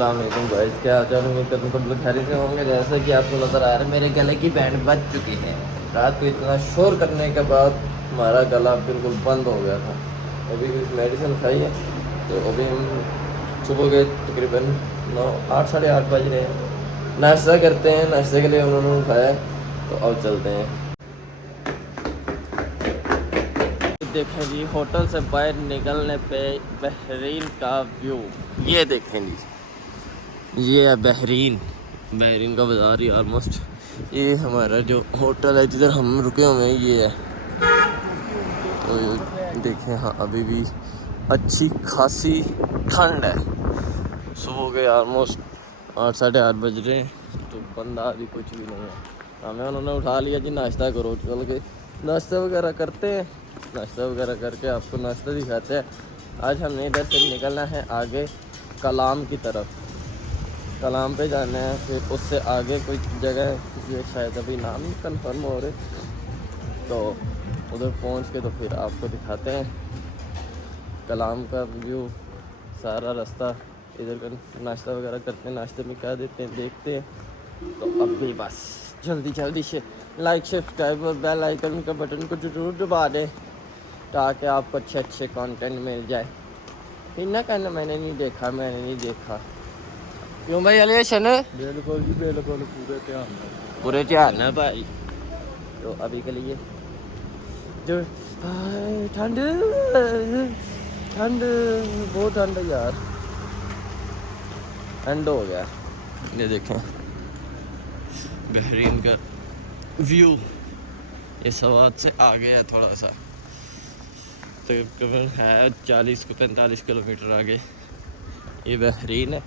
अस्सलाम वालेकुम गाइस, क्या हाल चाल? उम्मीद करता हूँ सब लोग खैरियत से होंगे। जैसा कि आपको नज़र आ रहा है मेरे गले की बैंड बज चुकी है। रात को इतना शोर करने के बाद हमारा गला बिल्कुल बंद हो गया था। अभी कुछ मेडिसिन खाई है तो अभी हम सुबह के तकरीबन 8 साढ़े 8 बज रहे हैं। नाश्ता करते हैं, नाश्ते के लिए उन्होंने उठाया तो अब चलते हैं। देखें जी, होटल से बाहर निकलने पे बहरीन का व्यू ये देखें जी। ये है बहरीन का बाज़ार ही ऑलमोस्ट। ये हमारा जो होटल है जिधर हम रुके हुए हैं ये है। तो देखें, हाँ अभी भी अच्छी खासी ठंड है। सुबह के ऑलमोस्ट 8 साढ़े 8 बज रहे हैं तो बंदा अभी कुछ भी नहीं है। हमें उन्होंने उठा लिया जी, नाश्ता करो। चल के नाश्ता वगैरह करते हैं। नाश्ता वगैरह करके आपको नाश्ता दिखाते हैं। आज हमने इधर से निकलना है आगे कलाम की तरफ। कलाम पे जाना है, फिर उससे आगे कोई जगह है ये शायद अभी नाम नहीं कन्फर्म हो रहे, तो उधर पहुंच के तो फिर आपको दिखाते हैं कलाम का व्यू, सारा रास्ता। इधर का नाश्ता वगैरह करते हैं, नाश्ते में क्या देते हैं देखते हैं। तो अब भी बस जल्दी से लाइक सब्सक्राइब और बेल आइकन का बटन को जरूर दबा दें ताकि आपको अच्छे कंटेंट मिल जाए। फिर ना कहना मैंने नहीं देखा। क्यों भाई अलेशन? बिल्कुल जी बिल्कुल, पूरे ध्यान है भाई। तो अभी के लिए जो ठंड बहुत ठंड है यार, एंड हो गया। ये देखें बहरीन का व्यू, ये सवाद से आगे है थोड़ा सा, तकरीबन है 40 को 45 किलोमीटर आगे ये बहरीन है।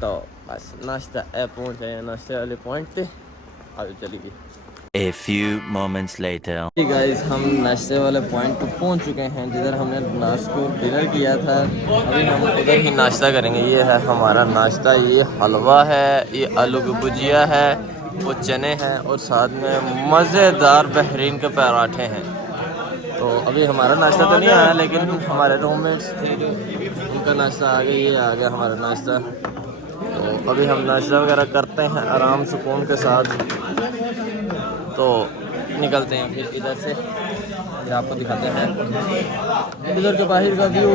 तो बस नाश्ता पहुँच गए, नाश्ते वाले पॉइंट पे आगे चलेगी। A few moments later. Guys, हम नाश्ते वाले पॉइंट पर पहुंच चुके हैं जिधर हमने नाश्ता डिनर किया था। अभी हम उधर ही नाश्ता करेंगे। ये है हमारा नाश्ता, ये हलवा है, ये आलू की भुजिया है, वो चने हैं और साथ में मज़ेदार बहरीन के पराठे हैं। तो अभी हमारा नाश्ता तो नहीं आया, लेकिन हमारे रूममेट्स थे जो उनका नाश्ता आ गया, ये आ गया हमारा नाश्ता। तो अभी हम नाश्ता वगैरह करते हैं आराम सुकून के साथ, तो निकलते हैं फिर इधर से। फिर आपको दिखाते हैं इधर के बाहर का व्यू।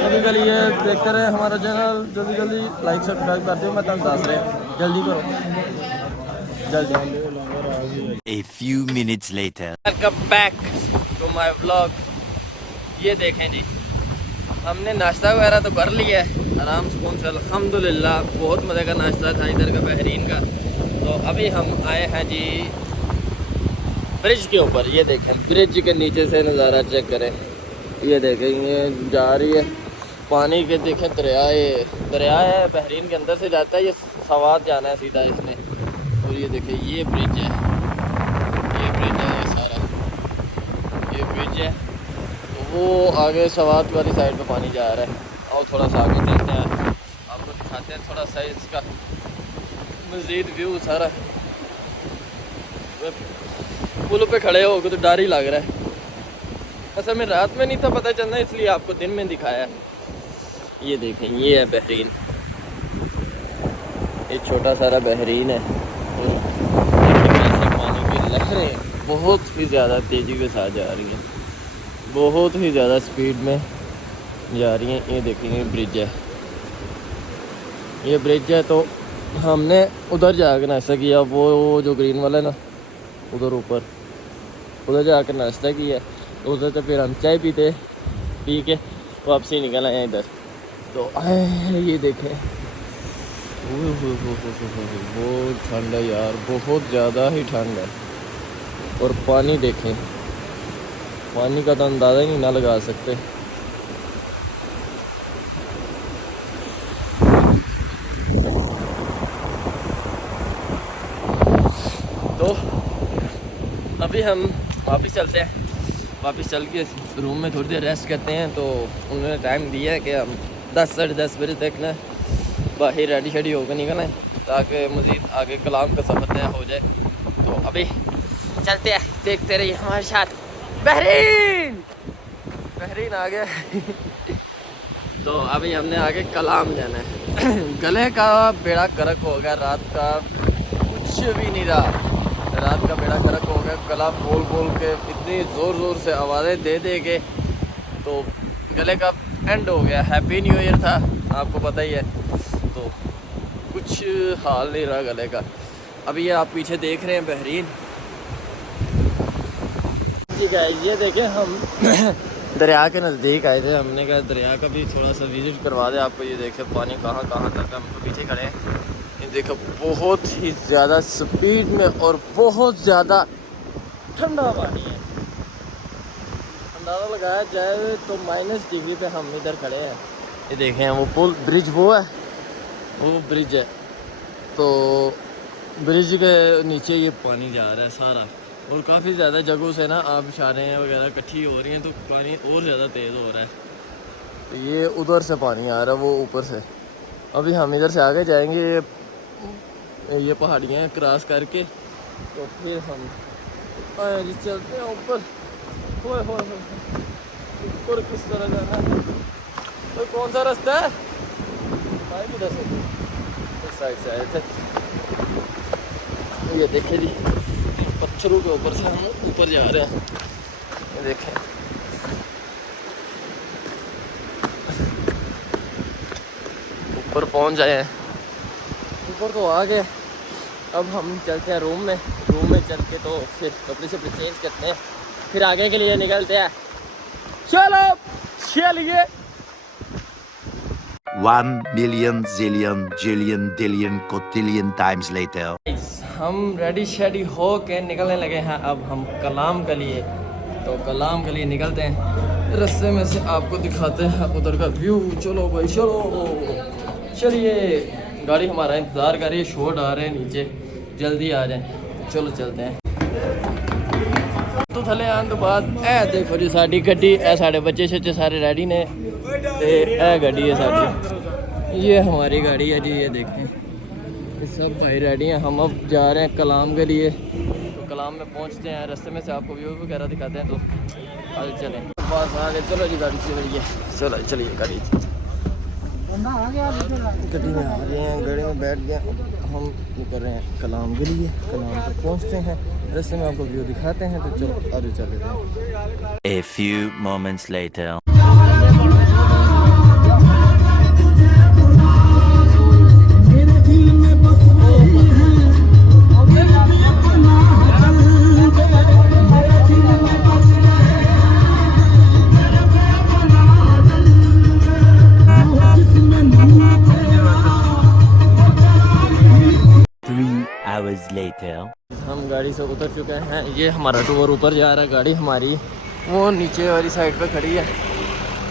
अभी के लिए देखते रहे हमारा चैनल, जल्दी लाइक सब्सक्राइब करते हो। मैं तब दस रहे, जल्दी करो जल्दी। A few minutes later. Welcome back to my vlog. ये देखें जी, हमने नाश्ता वगैरह तो कर लिया है आराम सुकून से, अल्हम्दुलिल्लाह। बहुत मज़े का नाश्ता था इधर का बहरीन का। तो अभी हम आए हैं जी ब्रिज के ऊपर। ये देखें ब्रिज के नीचे से नज़ारा चेक करें। ये देखें, ये जा रही है पानी के, देखें दरिया है बहरीन के अंदर से जाता है। ये सवाद जाना है सीधा इसमें। और ये देखें ये ब्रिज है, ये सारा ये ब्रिज है। तो वो आगे सवाद वाली साइड पे पानी जा रहा है। और थोड़ा सा आगे चलते हैं, आपको दिखाते हैं थोड़ा सा इसका मज़ीद व्यू सारा। पुल पे खड़े हो गए तो डर ही लग रहा है। असल में रात में नहीं था पता चलना, इसलिए आपको दिन में दिखाया। ये देखें ये है बहरीन, ये छोटा सारा बहरीन है। पानी की लहरें बहुत ही ज़्यादा तेज़ी के साथ जा रही हैं, बहुत ही ज़्यादा स्पीड में जा रही हैं। ये देखेंगे ब्रिज है, ये ब्रिज है। तो हमने उधर जाकर नाश्ता किया, वो जो ग्रीन वाला है ना, उधर ऊपर उधर जाकर नाश्ता किया। तो उधर से फिर हम चाय पी के वापसी निकल आए इधर। तो ये देखें बहुत ठंड है यार, बहुत ज़्यादा ही ठंड है। और पानी देखें, पानी का तो अंदाज़ा ही नहीं ना लगा सकते। तो अभी हम वापस चलते हैं, वापस चल के रूम में थोड़ी देर रेस्ट करते हैं। तो उन्होंने टाइम दिया है कि हम 10 साढ़े 10 बजे तक ना बाहर रेडी होकर निकलें ताकि मज़ीद आगे कलाम का सफ़र तय हो जाए। तो अभी चलते हैं, देखते रहिए हमारे साथ। बहरीन आ गया तो अभी हमने आगे कलाम जाना है। गले का बेड़ा गर्क हो गया, रात का कुछ भी नहीं रहा, रात का बेड़ा गर्क हो गया। गला बोल बोल के इतनी ज़ोर ज़ोर से आवाज़ें दे दे के तो गले का एंड हो गया। हैप्पी न्यू ईयर था, आपको पता ही है, तो कुछ हाल नहीं रहा गले का। अभी ये आप पीछे देख रहे हैं बहरीन जी का, ये देखें हम दरिया के नज़दीक आए थे। हमने कहा दरिया का भी थोड़ा सा विज़िट करवा दे आपको। ये देखें पानी कहाँ कहाँ तक, हम तो पीछे खड़े हैं। ये देखो बहुत ही ज़्यादा स्पीड में और बहुत ज़्यादा ठंडा पानी है। अंदाज़ा लगाया जाए तो -डिग्री पे हम इधर खड़े हैं। ये देखें वो पुल ब्रिज वो है, वो ब्रिज है, तो ब्रिज के नीचे ये पानी जा रहा है सारा। और काफ़ी ज़्यादा जगहों से ना आबशारें वगैरह इकट्ठी हो रही हैं तो पानी और ज़्यादा तेज़ हो रहा है। तो ये उधर से पानी आ रहा है, वो ऊपर से। अभी हम इधर से आगे जाएंगे, ये पहाड़ियाँ क्रॉस करके, तो फिर हम जी चलते हैं ऊपर। होए होए होए, ऊपर किस तरह जाना है, तो कौन सा रास्ता है भाई? किधर से? इस साइड से आए थे। ये देखे जी, पत्थरों के ऊपर से हम ऊपर जा रहे हैं। ये देखें, ऊपर पहुंच जाए हैं, ऊपर तो आ गए। अब हम चलते हैं रूम में चल के तो फिर कपड़े से चेंज करते हैं, फिर आगे के लिए निकलते हैं। चलो चलिए। 1 million zillion jillion dillion cotillion times later. हम रेडी शेडी हो के निकलने लगे हैं अब हम कलाम के लिए। तो कलाम के लिए निकलते हैं, रास्ते में से आपको दिखाते हैं उधर का व्यू। चलो भाई चलो, चलिए। गाड़ी हमारा इंतज़ार कर रही है, शोर आ रहे हैं नीचे, जल्दी आ जाए। चलो चलते हैं। तो थले आने तो बाद ए देखो जी साड़ी गड्डी, ए साढ़े बच्चे शच्चे सारे रेडी ने, ए गाड़ी है साड़ी, ये हमारी गाड़ी है जी। ये देखें, ये सब भाई रेडी हैं। हम अब जा रहे हैं कलाम के लिए। तो कलाम में पहुंचते हैं, रास्ते में से आपको व्यू वगैरह दिखाते हैं। तो आगे चलें, बस आ गए। चलो जी गाड़ी चलिए, चलो चलिए गाड़ी गड्डी में आ गए हैं, गाड़ी में बैठ गए। हम निकल रहे हैं कलाम के लिए। कलाम तक पहुंचते हैं, रास्ते में आपको व्यू दिखाते हैं। तो चलो आगे चलते हैं। A few moments later. 3 hours later. हम गाड़ी से उतर चुके हैं। ये हमारा टूर ऊपर जा रहा है, गाड़ी हमारी वो नीचे वाली साइड पे खड़ी है,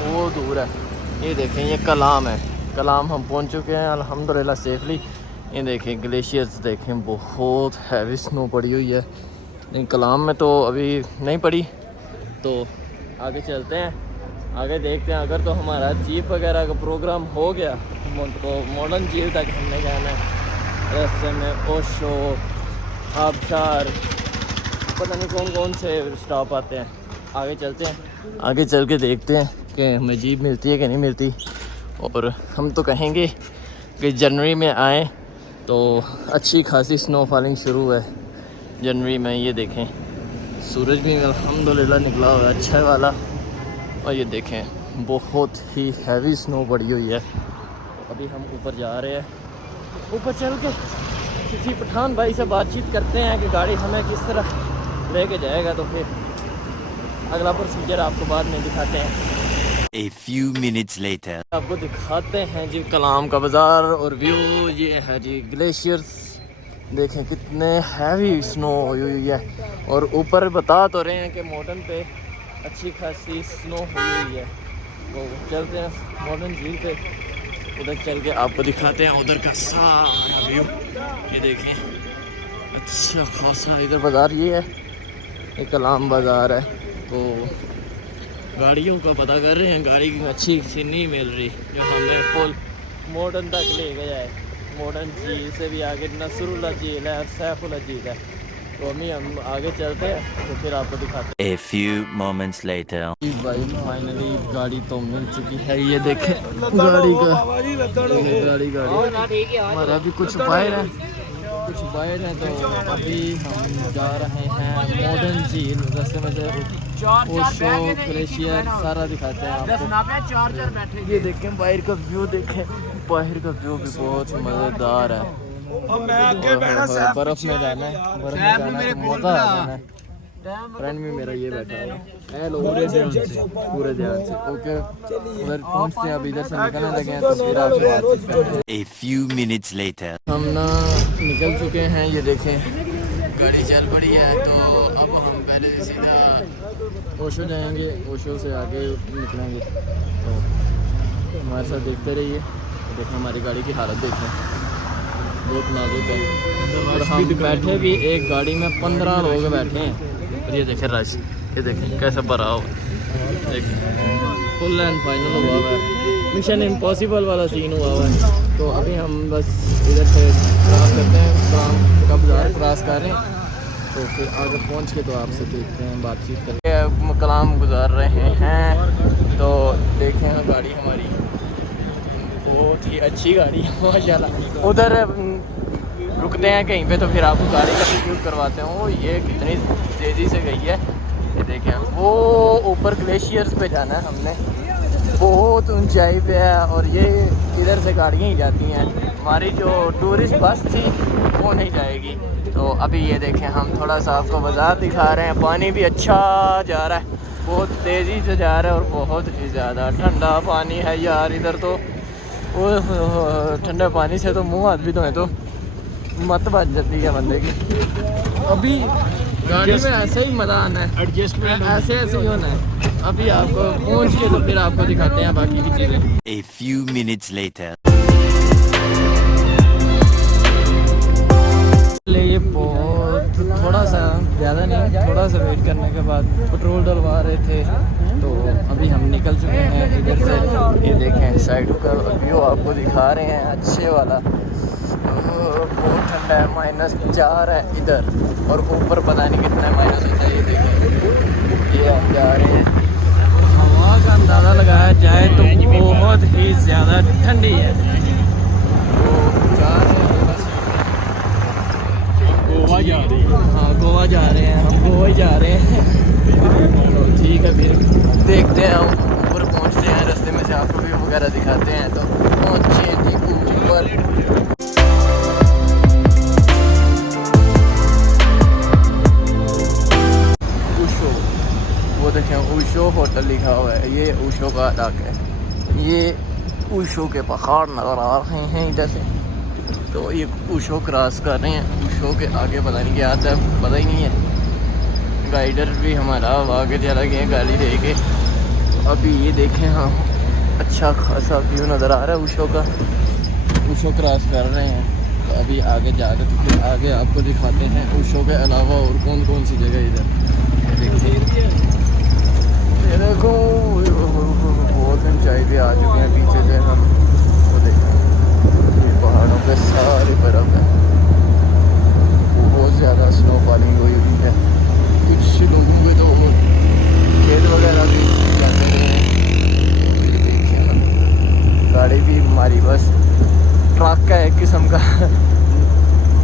वो दूर है। ये देखें, ये कलाम है। कलाम हम पहुंच चुके हैं अल्हम्दुलिल्लाह सेफली। ये देखें ग्लेशियर्स देखें, बहुत हैवी स्नो पड़ी हुई है। लेकिन कलाम में तो अभी नहीं पड़ी। तो आगे चलते हैं, आगे देखते हैं। अगर तो हमारा जीप वगैरह का प्रोग्राम हो गया तो मॉडर्न झील तक हमने जाना है। रास्ते में ओशो, आबशार, पता नहीं कौन कौन से स्टॉप आते हैं। आगे चलते हैं, आगे चल के देखते हैं कि हमें जीप मिलती है कि नहीं मिलती। और हम तो कहेंगे कि जनवरी में आएँ तो अच्छी खासी स्नो फॉलिंग शुरू है जनवरी में। ये देखें, सूरज भी अल्हम्दुलिल्लाह निकला हुआ है अच्छा वाला। और ये देखें, बहुत ही हैवी स्नो पड़ी हुई है। तो अभी हम ऊपर जा रहे हैं। ऊपर चल के किसी पठान भाई से बातचीत करते हैं कि गाड़ी हमें किस तरह लेके जाएगा। तो फिर अगला प्रोसीजर आपको बाद में दिखाते हैं। A few minutes later. आपको दिखाते हैं जी कलाम का बाज़ार और व्यू। ये है जी ग्लेशियर्स, देखें कितने हैवी स्नो हुई हुई है। और ऊपर बता तो रहे हैं कि मॉडर्न पे अच्छी खासी स्नो हुई हुई है। तो चलते हैं मॉडर्न झील पे, उधर चल के आपको दिखाते हैं उधर का सारा व्यू। ये देखें, अच्छा खासा इधर बाज़ार ये है, ये कलाम बाज़ार है। तो गाड़ियों का पता कर रहे हैं, गाड़ी अच्छी सी नहीं मिल रही जो हमें फुल मॉडर्न तक ले गया है। मॉडर्न झील से भी आगे नसरुल्ला झील है और सैफुल्ला झील है। तो अभी हम आगे चलते हैं तो फिर आपको दिखाते हैं। A few moments later. भाई फाइनली गाड़ी तो मिल चुकी है, ये देखें गाड़ी का, गाड़ी हमारा अभी कुछ बाहर है तो अभी हम जा रहे हैं मॉडर्न झील। रास्ते में से ओशो ग्लेशियर सारा दिखाते हैं आपको। ये देखें बाहर का व्यू, देखें बाहर का व्यू भी बहुत मज़ेदार है। बर्फ़ में जाना है, तो मज़ा आ जाना है। फ्रेंड भी मेरा ये बैठा है पूरे ध्यान से ओके। उधर पहुंचते हैं, अब इधर से निकलने लगे हैं तो फिर आपसे बातचीत करते हैं। A few minutes later. हम ना निकल चुके हैं, ये देखें गाड़ी चल पड़ी है। तो अब हम पहले सीधा ओशो जाएंगे, ओशो से आगे निकलेंगे। तो हमारे साथ देखते रहिए। देखें हमारी गाड़ी की हालत देखें, बहुत नाजुक है। और हम बैठे भी एक गाड़ी में 15 लोग बैठे हैं। और ये देखें रश, ये देखें कैसा भरा हो, देखें फुल एंड फाइनल हुआ हुआ है। मिशन इम्पॉसिबल वाला सीन हुआ हुआ है। तो अभी हम बस इधर से क्रॉस करते हैं, काम का बाज़ार क्रॉस कर रहे हैं। तो फिर आगे पहुंच के तो आपसे देखते हैं, बातचीत करके कलाम गुजार रहे हैं। तो देखें गाड़ी हमारी बहुत ही अच्छी गाड़ी है माशाल्लाह। उधर रुकते हैं कहीं पे तो फिर आपको गाड़ी का रिव्यू करवाते हैं। वो ये कितनी तेज़ी से गई है, ये देखें। वो ऊपर ग्लेशियर्स पे जाना है हमने, बहुत ऊंचाई पे है। और ये इधर से गाड़ियाँ ही जाती हैं, हमारी जो टूरिस्ट बस थी वो नहीं जाएगी। तो अभी ये देखें हम थोड़ा सा आपको बाज़ार दिखा रहे हैं। पानी भी अच्छा जा रहा है, बहुत तेज़ी से जा रहा है और बहुत ही ज़्यादा ठंडा पानी है यार इधर। तो वो ठंडे पानी से तो मुंह हाथ भी धोए तो मत बच जाती है बंदे की। अभी गाड़ी में ऐसे ही मज़ा आना है, एडजस्टमेंट ऐसे ही होना है। अभी आपको पहुंच के तो फिर आपको दिखाते हैं बाकी की चीज़ें। A few minutes later. ये बहुत थोड़ा सा ज़्यादा नहीं, थोड़ा सा वेट करने के बाद पेट्रोल डलवा रहे थे। तो अभी हम निकल चुके हैं इधर से। ये देखें साइड का व्यू आपको दिखा रहे हैं अच्छे वाला। बहुत ठंडा है, -4 है इधर और ऊपर पता नहीं कितना माइनस होता है। ये देखें ये हम जा रहे हैं, हवा का अंदाज़ा लगाया जाए तो बहुत ही ज़्यादा ठंडी है। तो जा रहे हैं बस गोवा जा रहे हैं। हाँ गोवा जा रहे हैं, हम गोवा ही जा रहे हैं। तो ठीक है फिर देखते हैं, हम ऊपर पहुँचते हैं, रास्ते में से आपको व्यू वगैरह दिखाते हैं। तो पहुँचे थी ऊपर। वो देखें ऊशो होटल लिखा हुआ है, ये ऊशो का इलाका है। ये ऊशो के पहाड़ नज़र आ रहे हैं इधर से। तो ये ऊशो क्रॉस कर रहे हैं, ऊशो के आगे पता नहीं क्या आता है, पता ही नहीं है। गाइडर भी हमारा आगे चला गया गाड़ी दे के। अभी ये देखें हाँ अच्छा खासा व्यू नज़र आ रहा है ऊशो का। ऊशो क्रॉस कर रहे हैं तो अभी आगे जाकर तो फिर आगे आपको दिखाते हैं ऊशो के अलावा और कौन कौन सी जगह इधर। देखिए ये देखो बहुत ऊंचाई पे आ चुके हैं पीछे से हम। तो देखो ये पहाड़ों पे सारी बर्फ़ है, बहुत ज़्यादा स्नो फॉलिंग हुई हुई है। कुछ लोगों के तो खेत वगैरह भी जाते हैं। देखिए गाड़ी भी हमारी बस ट्रक का एक किस्म का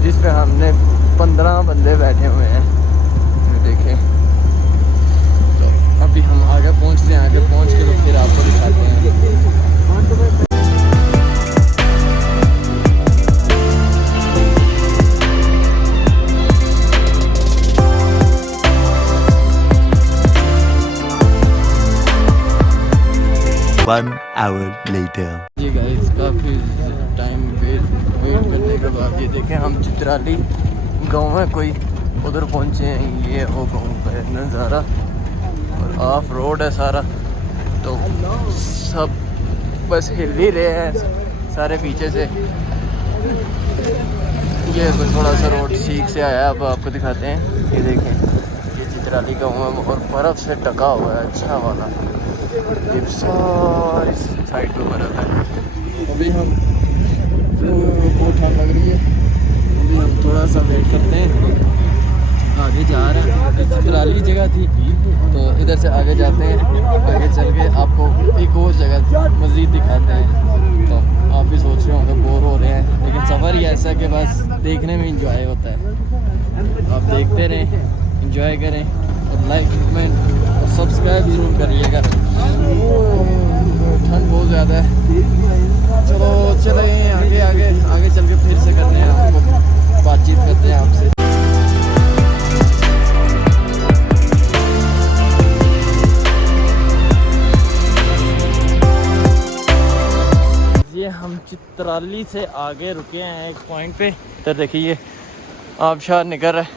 जिस पे हमने 15 बंदे बैठे हुए हैं। देखें तो अभी हम आगे पहुंचते हैं, आगे पहुंच के तो फिर आपको दिखाते हैं। One hour later. जी गाइस काफ़ी टाइम वेट करने के बाद ये देखें हम चित्राली गाँव है कोई, उधर पहुँचे हैं। ये वो गाँव का नज़ारा और ऑफ रोड है सारा। तो सब बस हिल ही रहे हैं सारे पीछे से। ये थोड़ा सा रोड सीख से आया, अब आपको दिखाते हैं। ये देखें ये चित्राली गाँव है और बर्फ़ से ढका हुआ है अच्छा वाला। ये सारी साइड पे बर्फ़ है। अभी हम बहुत ठंड लग रही है, अभी हम थोड़ा सा वेट करते हैं आगे जा रहे हैं। चित्राली जगह थी तो इधर से आगे जाते हैं, आगे चल के आपको एक और जगह मज़ीद दिखाते हैं। तो आप भी सोच रहे होंगे बोर हो रहे हैं, लेकिन सफ़र ही ऐसा है कि बस देखने में इंजॉय होता है। आप देखते रहें, इंजॉय करें और लाइक कमेंट और सब्सक्राइब ज़रूर करिएगा। ठंड बहुत ज़्यादा है। चलो चलें आगे आगे आगे चल के फिर से करते हैं, आपको बातचीत करते हैं आपसे। ये हम चित्राली से आगे रुके हैं एक पॉइंट पे। इधर देखिए आबशार निकल रहा है,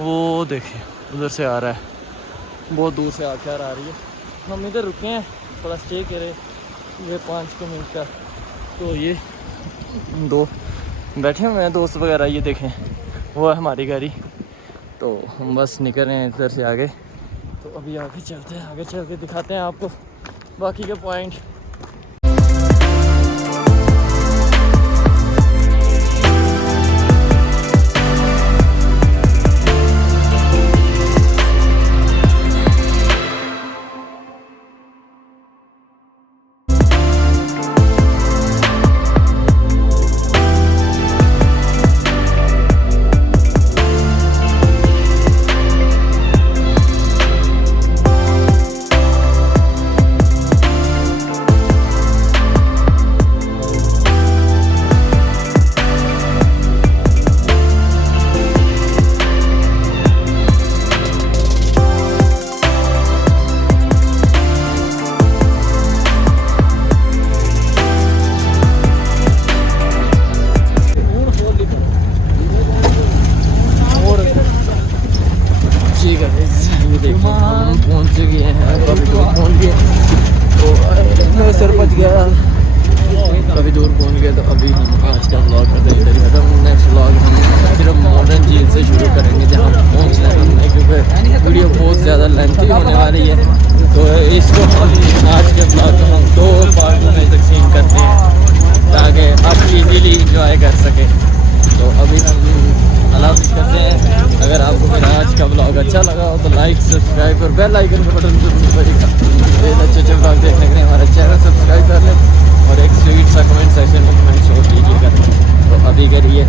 वो देखिए उधर से आ रहा है, बहुत दूर से आबशार आ रही है। हम इधर रुके हैं, थोड़ा स्टे करें, ये 5 मिनट का। तो ये दो बैठे हुए हैं दोस्त वगैरह, ये देखें वो है हमारी गाड़ी। तो हम बस निकल रहे हैं इधर से आगे। तो अभी आगे चलते हैं, आगे चल के दिखाते हैं आपको बाकी के पॉइंट। काफ़ी दूर पहुंच गए। तो अभी हम आज का व्लॉग करते हैं इधर ही खत्म। नेक्स्ट व्लॉग हम सिर्फ मॉडर्न झील से शुरू करेंगे जहाँ पहुँच रहे हैं हमने, क्योंकि वीडियो बहुत ज़्यादा लेंथी होने वाली है। तो इसको हम आज के व्लॉग को हम 2 पार्टों में तकसीम करते हैं ताकि आप इजीली इंजॉय कर सकें। तो अभी हम अलाउंस करते हैं। अगर आपको मेरा आज का व्लॉग अच्छा लगा हो तो लाइक, सब्सक्राइब और बेल आइकन का बटन जरूर दबाइएगा। अच्छे अच्छे व्लॉग देखने के लिए हमारा चैनल सब्सक्राइब कर लें और एक स्वीट सा कमेंट सेक्शन में कमेंट छोड़ दीजिएगा। तो अभी के लिए